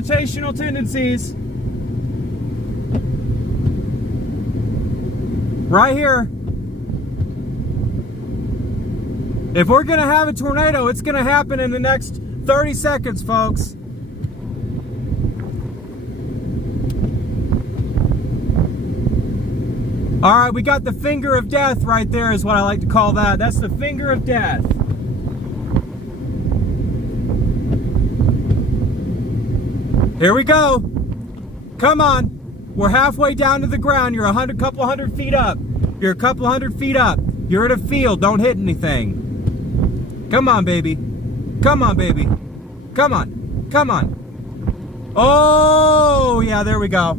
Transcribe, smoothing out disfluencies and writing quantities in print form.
gravitational tendencies. Right here. If we're gonna have a tornado, it's gonna happen in the next 30 seconds, folks. All right, we got the finger of death right there is what I like to call that. That's the finger of death. Here we go. Come on. We're halfway down to the ground. You're a couple hundred feet up. You're a couple hundred feet up. You're in a field. Don't hit anything. Come on, baby. Come on, baby. Come on. Come on. Oh, yeah, there we go.